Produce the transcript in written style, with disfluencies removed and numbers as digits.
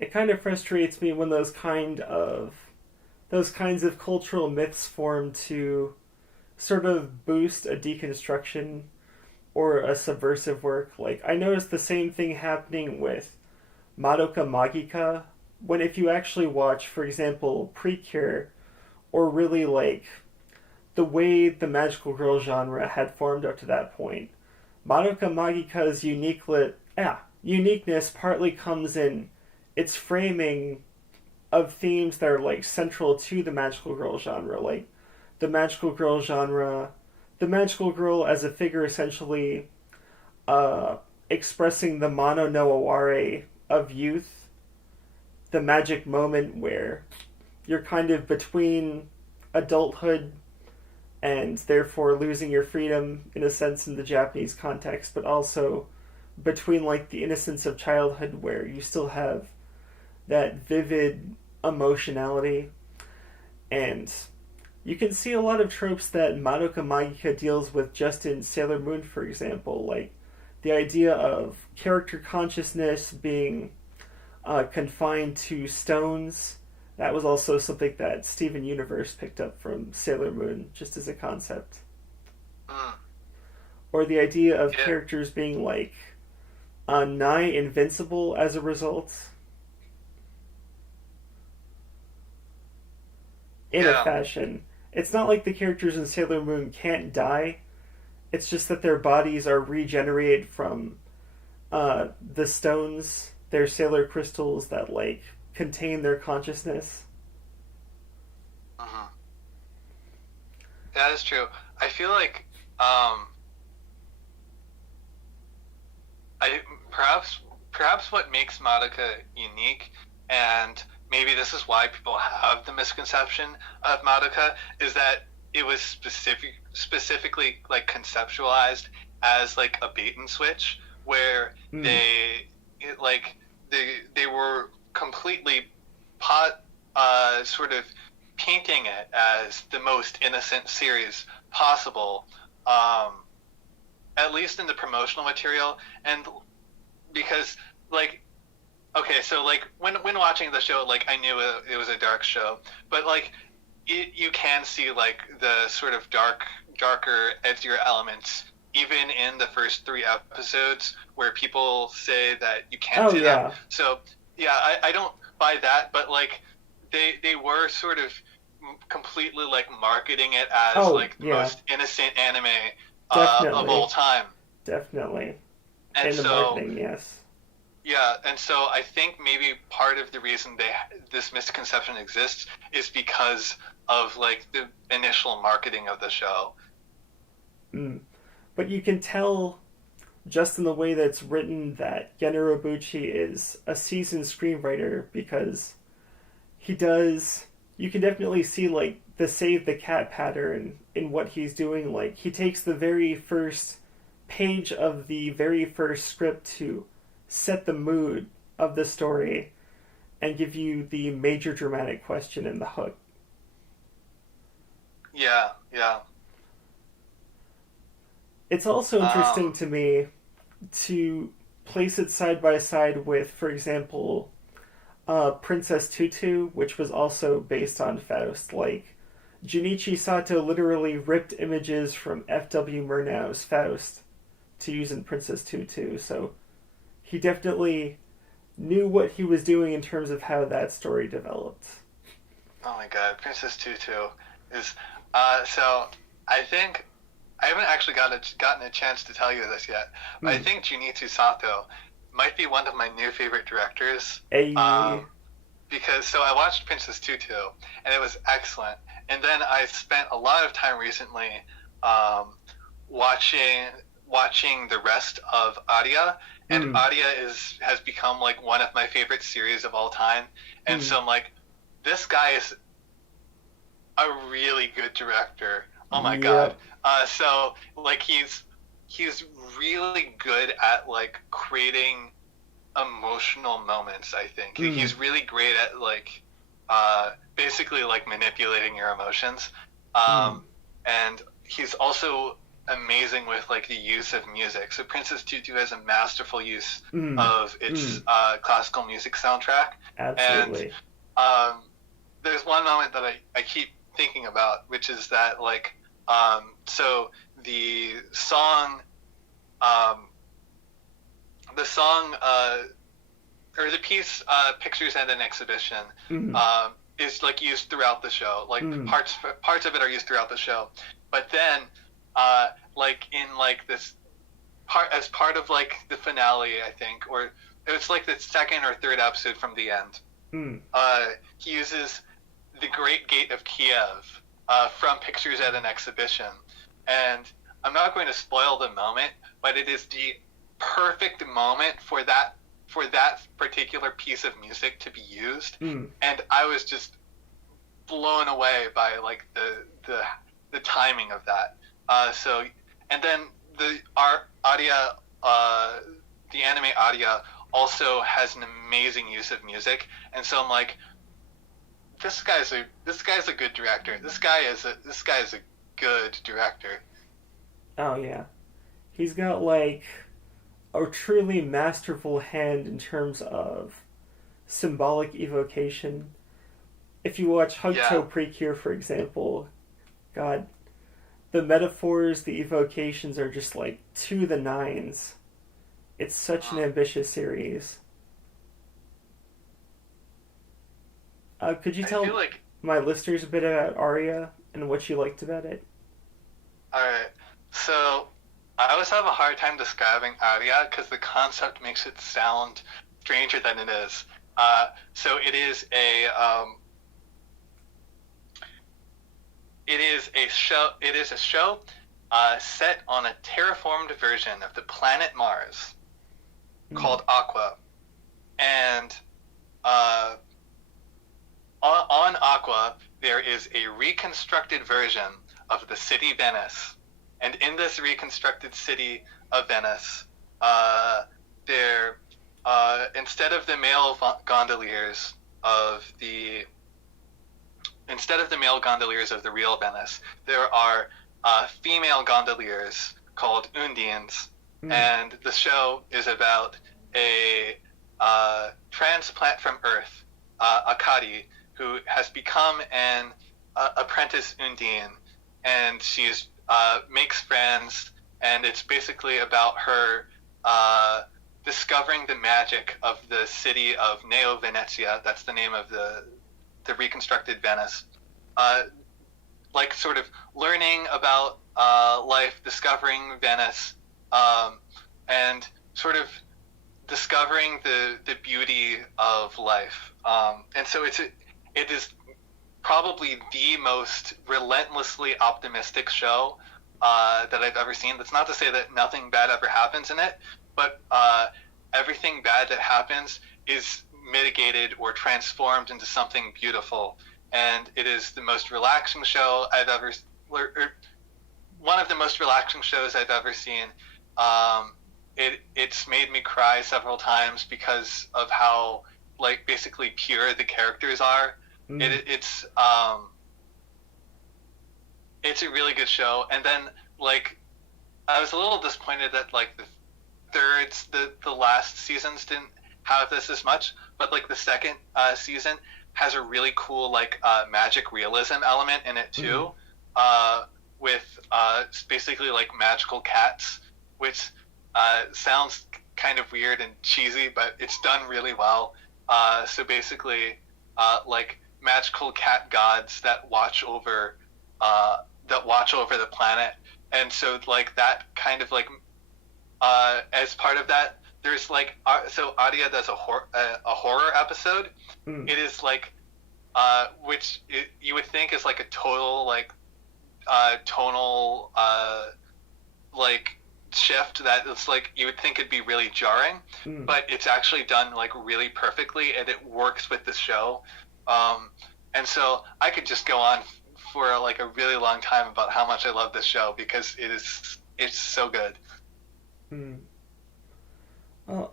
it kind of frustrates me when those kinds of cultural myths form to sort of boost a deconstruction or a subversive work. Like I noticed the same thing happening with Madoka Magica when if you actually watch, for example, Precure or really like the way the magical girl genre had formed up to that point. Madoka Magica's uniqueness partly comes in its framing of themes that are like central to the magical girl genre, like the magical girl genre, the magical girl as a figure essentially uh, expressing the mono no aware of youth, the magic moment where you're kind of between adulthood and therefore losing your freedom in a sense in the Japanese context, but also between like the innocence of childhood where you still have that vivid emotionality. And you can see a lot of tropes that Madoka Magica deals with just in Sailor Moon, for example, like the idea of character consciousness being confined to stones. That was also something that Steven Universe picked up from Sailor Moon, just as a concept. Mm, Or the idea of yeah, characters being like nigh invincible as a result, in a yeah, fashion. It's not like the characters in Sailor Moon can't die. It's just that their bodies are regenerated from the stones, their sailor crystals that like contain their consciousness. mhm. That is true. I feel like um, I perhaps what makes Madoka unique, and maybe this is why people have the misconception of Madoka, is that it was specifically like conceptualized as like a bait and switch, where Hmm. they like they were completely pot sort of painting it as the most innocent series possible. Um, at least in the promotional material, and because like okay, so like when watching the show, like I knew it was a dark show, but like you can see like the sort of darker, edgier elements even in the first three episodes where people say that you can't Oh see them. yeah. So yeah, I don't buy that, but like they were sort of completely like marketing it as Oh like the yeah. most innocent anime of all Definitely. time. Definitely. And In the so marketing, yes. yeah, and so I think maybe part of the reason this misconception exists is because of like the initial marketing of the show. Mm. But you can tell just in the way that it's written that Generabuchi is a seasoned screenwriter because he does. You can definitely see like the save the cat pattern in what he's doing. Like he takes the very first page of the very first script to set the mood of the story and give you the major dramatic question in the hook. Yeah, yeah. It's also interesting Um, to me to place it side by side with, for example, Princess Tutu, which was also based on Faust. Like, Junichi Sato literally ripped images from F.W. Murnau's Faust to use in Princess Tutu, so he definitely knew what he was doing in terms of how that story developed. oh my God, Princess Tutu is so I think I haven't actually gotten a chance to tell you this yet, but I Hmm. think Junichi Sato might be one of my new favorite directors. A Um, because so I watched Princess Tutu and it was excellent. And then I spent a lot of time recently um, watching watching the rest of Aria, and hmm Aria is has become like one of my favorite series of all time. And hmm so I'm like, this guy is a really good director. Oh my God. yep So like he's really good at like creating emotional moments. I think hmm he's really great at like basically like manipulating your emotions, hmm and he's also amazing with like the use of music. So Princess Tutu has a masterful use Mm, of its mm, classical music soundtrack, and absolutely. um, there's one moment that I keep thinking about, which is that like so the song um, the song or the piece "Pictures and an Exhibition" Mm, is like used throughout the show. Like mm, parts of it are used throughout the show, but then like in like this part as part of like the finale, I think, or it's like the second or third episode from the end. mm, He uses the Great Gate of Kiev from Pictures at an Exhibition, and I'm not going to spoil the moment, but it is the perfect moment for that particular piece of music to be used, mm. and I was just blown away by like the timing of that. So and then our Aria, the anime Aria also has an amazing use of music, and so I'm like, this guy's a good director. This guy is a good director. Oh yeah, he's got like a truly masterful hand in terms of symbolic evocation. If you watch Yeah, Hugto Precure, for example, God, the metaphors, the evocations are just like to the nines. It's such an mm. ambitious series. Could you I feel tell like my listeners a bit about Aria and what you liked about it? all right. So I always have a hard time describing Aria because the concept makes it sound stranger than it is. So it is a show. It is a show set on a terraformed version of the planet Mars Mm, called Aqua, and uh, on Aqua there is a reconstructed version of the city Venice, and in this reconstructed city of Venice, there instead of the male gondoliers of the real Venice, there are female gondoliers called Undines, mm, and the show is about a transplant from Earth, Akari, who has become an apprentice Undine, and she's makes friends, and it's basically about her discovering the magic of the city of Neo Venezia. That's the name of the reconstructed Venice. Uh, like sort of learning about life, discovering Venice, um, and sort of discovering the beauty of life. And so it is probably the most relentlessly optimistic show that I've ever seen. That's not to say that nothing bad ever happens in it, but everything bad that happens is mitigated or transformed into something beautiful. And it is the most relaxing show I've ever, or one of the most relaxing shows I've ever seen. It's made me cry several times because of how like basically pure the characters are. mm, It's a really good show. And then like I was a little disappointed that like the last seasons didn't have this as much, but like the second season has a really cool like magic realism element in it mm. too, with basically like magical cats, which sounds kind of weird and cheesy, but it's done really well. So basically, like magical cat gods uh, that watch over the planet, and so like that kind of like as part of that, there's like so Adia does a horror episode. Mm. It is like you would think is like a total like tonal like shift that it's like you would think it'd be really jarring, Mm. but it's actually done like really perfectly and it works with the show. Um, and so I could just go on for like a really long time about how much I love this show because it's so good. Mm. Well,